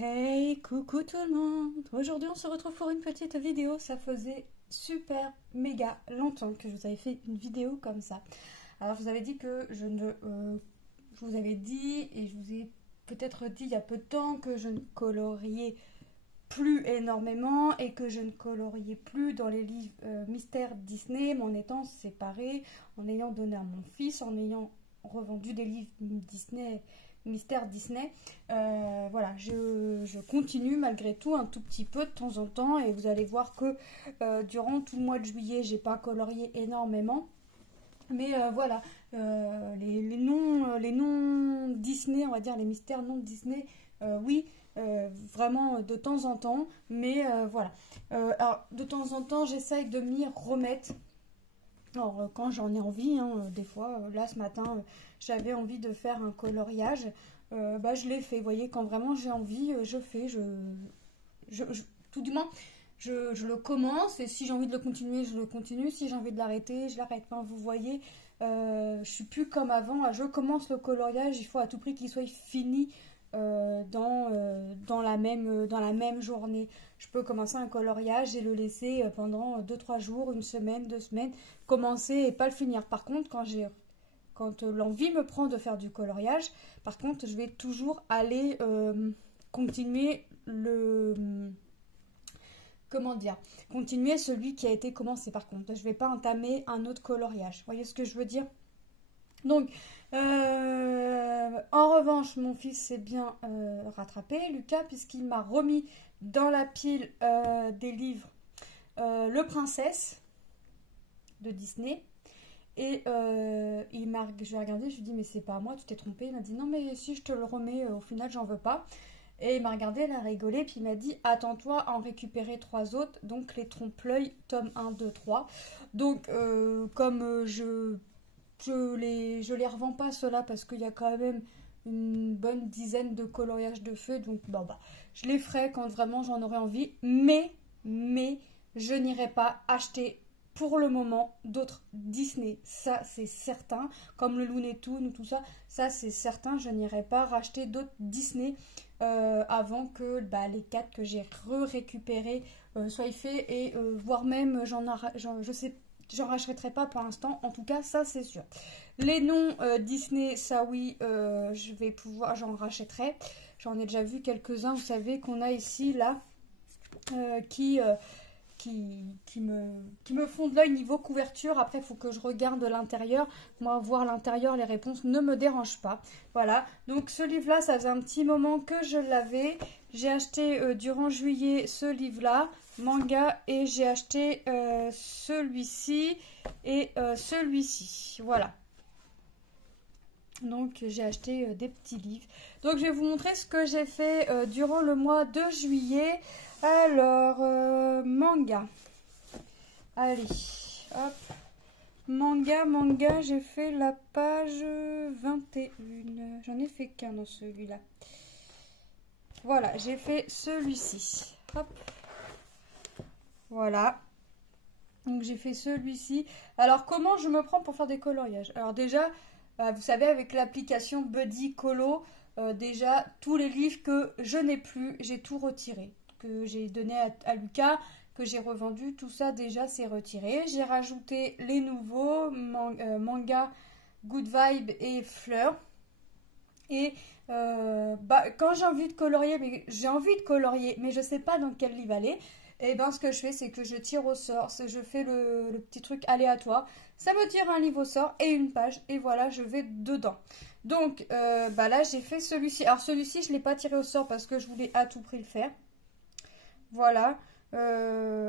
Hey, coucou tout le monde! Aujourd'hui on se retrouve pour une petite vidéo. Ça faisait super méga longtemps que je vous avais fait une vidéo comme ça. Alors je vous avais dit que je vous avais dit et je vous ai peut-être dit il y a peu de temps que je ne coloriais plus énormément et que je ne coloriais plus dans les livres mystères Disney, m'en étant séparée, en ayant donné à mon fils, en ayant revendu des livres Disney, mystère Disney. Voilà, je continue malgré tout un tout petit peu de temps en temps et vous allez voir que durant tout le mois de juillet, j'ai pas colorié énormément. Mais voilà, les noms Disney, on va dire les mystères non Disney, oui, vraiment de temps en temps, mais voilà. Alors, de temps en temps, j'essaye de m'y remettre. Alors, quand j'en ai envie, hein, des fois, là ce matin, j'avais envie de faire un coloriage, bah, je l'ai fait. Vous voyez, quand vraiment j'ai envie, je fais, tout du moins, je le commence et si j'ai envie de le continuer, je le continue. Si j'ai envie de l'arrêter, je l'arrête. Enfin, vous voyez, je suis plus comme avant. Je commence le coloriage, il faut à tout prix qu'il soit fini dans la même journée. Je peux commencer un coloriage et le laisser pendant 2-3 jours, une semaine, 2 semaines, commencer et pas le finir. Par contre, quand l'envie me prend de faire du coloriage, par contre, je vais toujours aller continuer comment dire, continuer celui qui a été commencé. Par contre, je vais pas entamer un autre coloriage. Vous voyez ce que je veux dire? Donc, en revanche, mon fils s'est bien rattrapé, Lucas, puisqu'il m'a remis dans la pile des livres Le Princesse de Disney. Et je l'ai regardé, je lui ai dit, mais c'est pas à moi, tu t'es trompé. Il m'a dit, non, mais si je te le remets, au final, j'en veux pas. Et il m'a regardé, il a rigolé, puis il m'a dit, attends-toi à en récupérer 3 autres, donc les trompe-l'œil, tome 1, 2, 3. Donc, comme je les revends pas ceux-là parce qu'il y a quand même une bonne dizaine de coloriages de feu, donc bah, je les ferai quand vraiment j'en aurai envie, mais je n'irai pas acheter pour le moment d'autres Disney, ça c'est certain, comme le Looney Tunes ou tout ça, ça c'est certain, je n'irai pas racheter d'autres Disney avant que les 4 que j'ai récupérés soient faits et voire même je sais j'en rachèterai pas pour l'instant, en tout cas ça c'est sûr. Les noms Disney, ça oui, j'en rachèterai. J'en ai déjà vu quelques-uns, vous savez qu'on a ici là, qui me font de l'œil niveau couverture. Après, il faut que je regarde l'intérieur. Moi, voir l'intérieur, les réponses ne me dérangent pas. Voilà, donc ce livre-là, ça faisait un petit moment que je l'avais. J'ai acheté durant juillet ce livre-là, manga, et j'ai acheté celui-ci et celui-ci. Voilà. Donc j'ai acheté des petits livres. Donc je vais vous montrer ce que j'ai fait durant le mois de juillet. Alors, manga. Allez, hop. Manga, j'ai fait la page 21. J'en ai fait qu'un dans celui-là. Voilà, j'ai fait celui-ci. Hop. Voilà. Donc j'ai fait celui-ci. Alors comment je me prends pour faire des coloriages? Alors déjà, vous savez, avec l'application Buddy Colo, déjà tous les livres que je n'ai plus, j'ai tout retiré. Que j'ai donné à Lucas, que j'ai revendu, tout ça déjà c'est retiré. J'ai rajouté les nouveaux, manga, Good Vibe et Fleurs. Et quand j'ai envie de colorier, mais je sais pas dans quel livre aller. Et ben ce que je fais, c'est que je tire au sort, je fais le petit truc aléatoire. Ça me tire un livre au sort et une page, et voilà, je vais dedans. Donc là j'ai fait celui-ci. Alors celui-ci, je ne l'ai pas tiré au sort parce que je voulais à tout prix le faire. Voilà.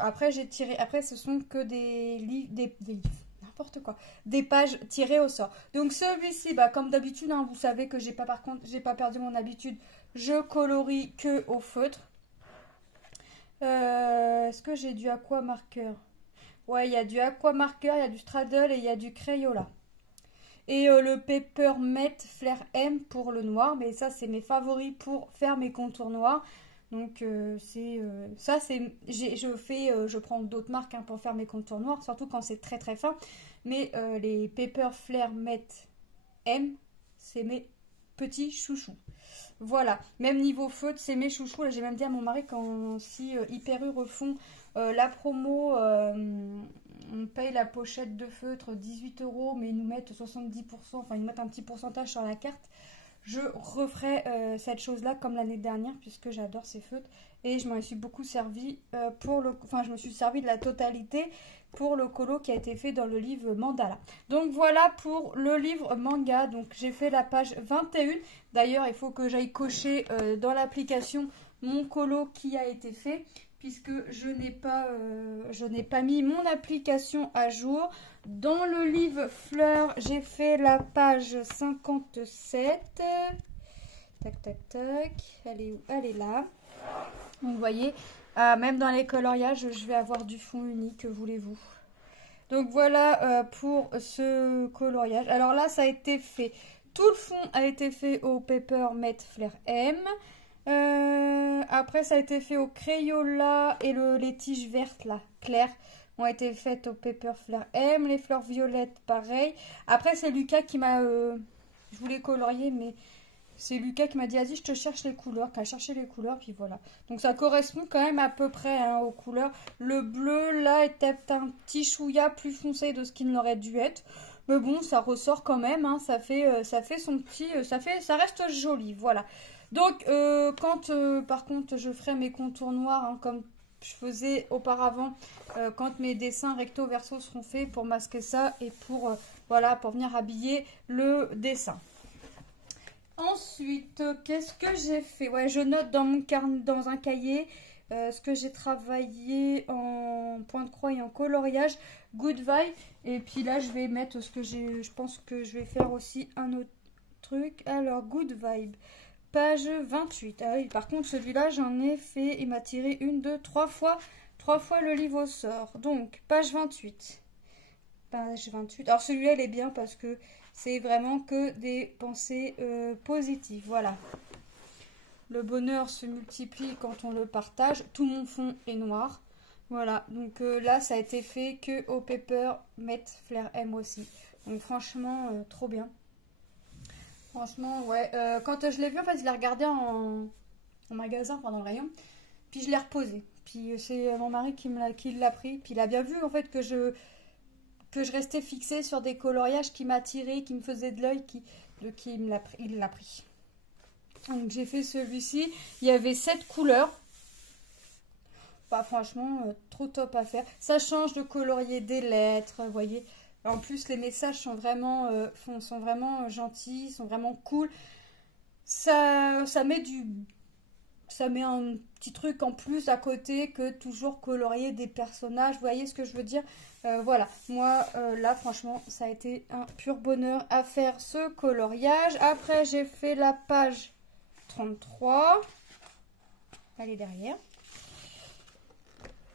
Après j'ai tiré. Après ce sont que des livres, des livres, n'importe quoi, des pages tirées au sort. Donc celui-ci, comme d'habitude, hein, vous savez que j'ai pas perdu mon habitude. Je colorie que au feutre. Est-ce que j'ai du aqua marqueur? Ouais, il y a du aqua marqueur, il y a du straddle et il y a du Crayola. Et le Peppermint Flair M pour le noir, mais ça c'est mes favoris pour faire mes contours noirs. Donc ça c'est je prends d'autres marques hein, pour faire mes contours noirs, surtout quand c'est très très fin. Mais les Pepper Flair Matte M, c'est mes petits chouchous. Voilà, même niveau feutre, c'est mes chouchous. Là, j'ai même dit à mon mari quand si Hyper U refont la promo, on paye la pochette de feutre 18 €, mais ils nous mettent 70%, enfin ils nous mettent un petit pourcentage sur la carte. Je referai cette chose-là comme l'année dernière, puisque j'adore ces feutres. Et je m'en suis beaucoup servi je me suis servi de la totalité pour le colo qui a été fait dans le livre Mandala. Donc voilà pour le livre manga. Donc j'ai fait la page 21. D'ailleurs, il faut que j'aille cocher dans l'application mon colo qui a été fait, puisque je n'ai pas mis mon application à jour. Dans le livre Fleurs, j'ai fait la page 57. Tac, tac, tac. Elle est où? Elle est là. Donc, vous voyez, même dans les coloriages, je vais avoir du fond uni, que voulez-vous. Donc, voilà pour ce coloriage. Alors là, ça a été fait. Tout le fond a été fait au Paper Mate Flair M. Après, ça a été fait au Crayola et les tiges vertes, là, claires, ont été faites au Paper Flair M. Les fleurs violettes, pareil. Après, c'est Lucas qui m'a... je voulais colorier, mais c'est Lucas qui m'a dit, vas-y, je te cherche les couleurs. Qui a cherché les couleurs, puis voilà. Donc, ça correspond quand même à peu près aux couleurs. Le bleu, là, est peut-être un petit chouïa plus foncé de ce qu'il n'aurait dû être. Mais bon, ça ressort quand même. Hein, ça fait son petit... ça reste joli, voilà. Donc, par contre, je ferai mes contours noirs, hein, comme je faisais auparavant, quand mes dessins recto verso seront faits, pour masquer ça et pour venir habiller le dessin. Ensuite, qu'est-ce que j'ai fait? Ouais, je note dans mon carnet, dans un cahier, ce que j'ai travaillé en point de croix et en coloriage, Good Vibe. Et puis là, je vais mettre ce que je pense que je vais faire aussi un autre truc. Alors, Good Vibe. Page 28. Ah oui, par contre, celui-là, j'en ai fait, il m'a tiré 1, 2, 3 fois le livre au sort. Donc, page 28. Page 28. Alors, celui-là, il est bien parce que c'est vraiment que des pensées positives. Voilà. Le bonheur se multiplie quand on le partage. Tout mon fond est noir. Voilà. Donc là, ça a été fait que au Paper Mate Flair M aussi. Donc, franchement, trop bien. Franchement, ouais. Quand je l'ai vu, en fait, je l'ai regardé en magasin pendant le rayon. Puis je l'ai reposé. Puis c'est mon mari qui l'a pris. Puis il a bien vu, en fait, que je restais fixée sur des coloriages qui m'attiraient, qui me faisaient de l'œil. Il l'a pris. Donc j'ai fait celui-ci. Il y avait 7 couleurs. Bah, franchement, trop top à faire. Ça change de colorier des lettres, vous voyez. En plus, les messages sont vraiment gentils, sont vraiment cool. Ça met un petit truc en plus à côté que toujours colorier des personnages. Vous voyez ce que je veux dire? Voilà. Moi, là, franchement, ça a été un pur bonheur à faire ce coloriage. Après, j'ai fait la page 33. Elle est derrière.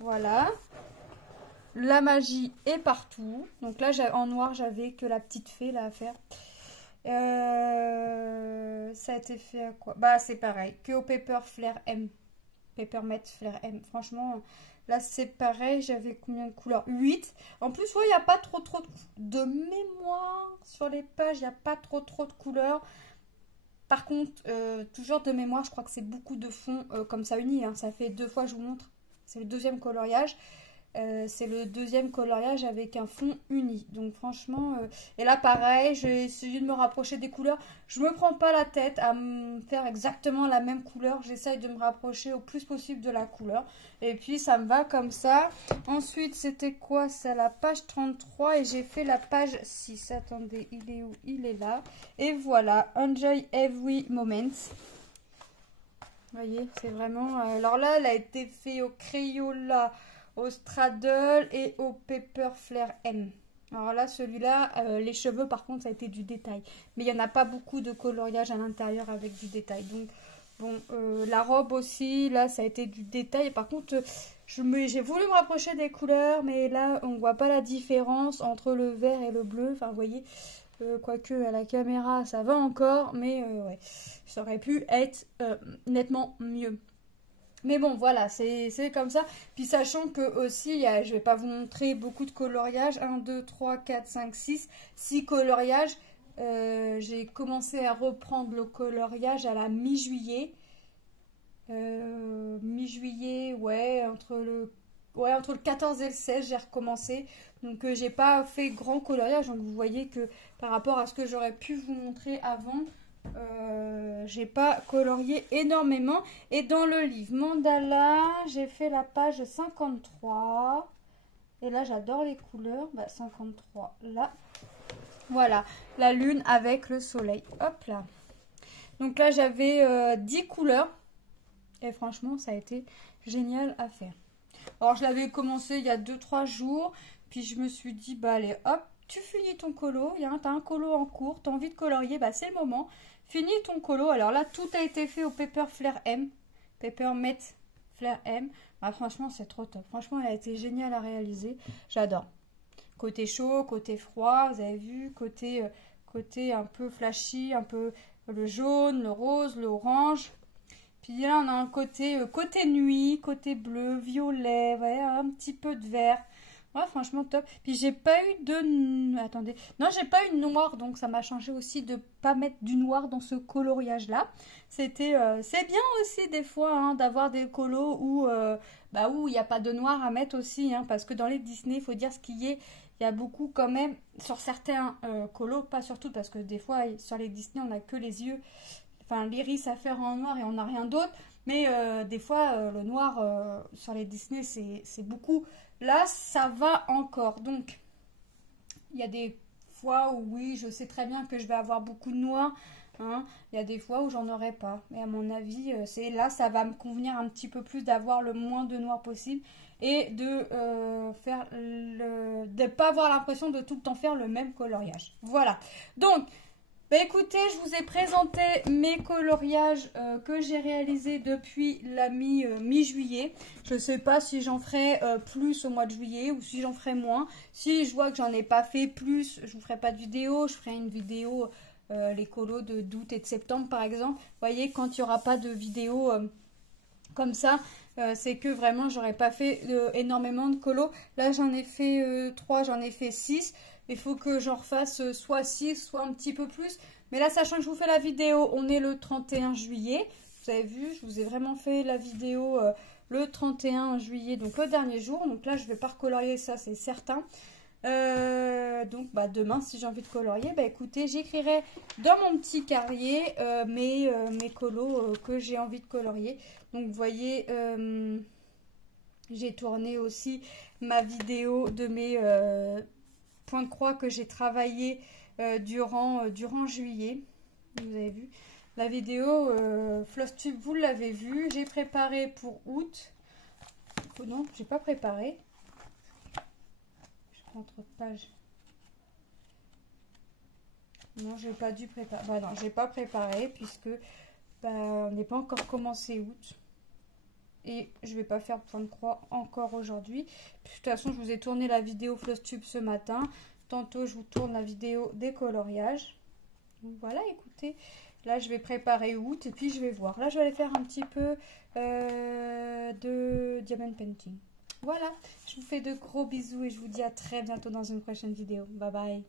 Voilà. La magie est partout. Donc là, en noir, j'avais que la petite fée là à faire. Ça a été fait à quoi? Bah, c'est pareil. Que au Paper Flair M. Paper Mate Flair M. Franchement, là, c'est pareil. J'avais combien de couleurs? 8. En plus, ouais, il n'y a pas trop de mémoire sur les pages. Il n'y a pas trop de couleurs. Par contre, toujours de mémoire, je crois que c'est beaucoup de fond comme ça uni. Hein. Ça fait 2 fois, je vous montre. C'est le deuxième coloriage. C'est le deuxième coloriage avec un fond uni. Donc franchement, et là pareil, j'ai essayé de me rapprocher des couleurs. Je me prends pas la tête à me faire exactement la même couleur. J'essaye de me rapprocher au plus possible de la couleur. Et puis ça me va comme ça. Ensuite, c'était quoi? C'est la page 33 et j'ai fait la page 6. Attendez, il est où? Il est là. Et voilà, Enjoy Every Moment. Vous voyez, c'est vraiment... alors là, elle a été faite au Crayola, au Straddle et au Paper Flair M. Alors là, celui-là, les cheveux, par contre, ça a été du détail. Mais il n'y en a pas beaucoup de coloriage à l'intérieur avec du détail. Donc, bon, la robe aussi, là, ça a été du détail. Par contre, j'ai voulu me rapprocher des couleurs, mais là, on ne voit pas la différence entre le vert et le bleu. Enfin, vous voyez, quoique à la caméra, ça va encore. Mais ouais, ça aurait pu être nettement mieux. Mais bon, voilà, c'est comme ça. Puis sachant que aussi, je vais pas vous montrer beaucoup de coloriages. 1, 2, 3, 4, 5, 6. 6 coloriages. J'ai commencé à reprendre le coloriage à la mi-juillet. Mi-juillet, ouais, entre le 14 et le 16, j'ai recommencé. Donc, j'ai pas fait grand coloriage. Donc, vous voyez que par rapport à ce que j'aurais pu vous montrer avant, j'ai pas colorié énormément. Et dans le livre Mandala, j'ai fait la page 53. Et là, j'adore les couleurs. 53, là. Voilà, la lune avec le soleil. Hop là. Donc là, j'avais 10 couleurs. Et franchement, ça a été génial à faire. Alors, je l'avais commencé il y a 2-3 jours. Puis, je me suis dit, bah allez, hop, tu finis ton colo. Tu as un colo en cours, tu as envie de colorier, bah c'est le moment. Finis ton colo. Alors là, tout a été fait au Paper Flair M. Paper Met Flair M. Ah, franchement, c'est trop top. Franchement, elle a été géniale à réaliser. J'adore. Côté chaud, côté froid, vous avez vu, côté un peu flashy, un peu le jaune, le rose, l'orange. Puis là, on a un côté nuit, côté bleu, violet, ouais, un petit peu de vert. Ouais, franchement, top. Puis j'ai pas eu de... Attendez. Non, j'ai pas eu de noir, donc ça m'a changé aussi de pas mettre du noir dans ce coloriage-là. C'est bien aussi des fois hein, d'avoir des colos où il n'y a pas de noir à mettre aussi. Hein, parce que dans les Disney, il faut dire ce qu'il y a. Il y a beaucoup quand même, sur certains colos, pas sur tout, parce que des fois, sur les Disney, on n'a que les yeux, enfin l'iris à faire en noir et on n'a rien d'autre. Mais des fois, le noir sur les Disney, c'est beaucoup. Là, ça va encore. Donc, il y a des fois où, oui, je sais très bien que je vais avoir beaucoup de noir. Hein. Il y a des fois où j'en aurai pas. Mais à mon avis, là, ça va me convenir un petit peu plus d'avoir le moins de noir possible. Et de de pas avoir l'impression de tout le temps faire le même coloriage. Voilà. Donc, écoutez, je vous ai présenté mes coloriages que j'ai réalisés depuis la mi-juillet. Je ne sais pas si j'en ferai plus au mois de juillet ou si j'en ferai moins. Si je vois que j'en ai pas fait plus, je vous ferai pas de vidéo. Je ferai une vidéo les colos d'août et de septembre par exemple. Vous voyez, quand il n'y aura pas de vidéo comme ça, c'est que vraiment j'aurais pas fait énormément de colos. Là j'en ai fait 3, j'en ai fait 6. Il faut que j'en refasse soit 6, soit un petit peu plus. Mais là, sachant que je vous fais la vidéo, on est le 31 juillet. Vous avez vu, je vous ai vraiment fait la vidéo le 31 juillet, donc le dernier jour. Donc là, je vais pas recolorier ça, c'est certain. Donc demain, si j'ai envie de colorier, écoutez, j'écrirai dans mon petit carrier mes colos que j'ai envie de colorier. Donc vous voyez, j'ai tourné aussi ma vidéo de mes point de croix que j'ai travaillé durant juillet. Vous avez vu la vidéo Flosstube, vous l'avez vu. J'ai préparé pour août. Oh non, j'ai pas préparé. Je prends trop de pages. Non, j'ai pas dû préparer. Non, j'ai pas préparé puisque on n'est pas encore commencé août. Et je vais pas faire point de croix encore aujourd'hui. De toute façon, je vous ai tourné la vidéo Flosstube ce matin. Tantôt, je vous tourne la vidéo des coloriages. Donc voilà, écoutez. Là, je vais préparer août et puis je vais voir. Là, je vais aller faire un petit peu de diamond painting. Voilà, je vous fais de gros bisous et je vous dis à très bientôt dans une prochaine vidéo. Bye bye.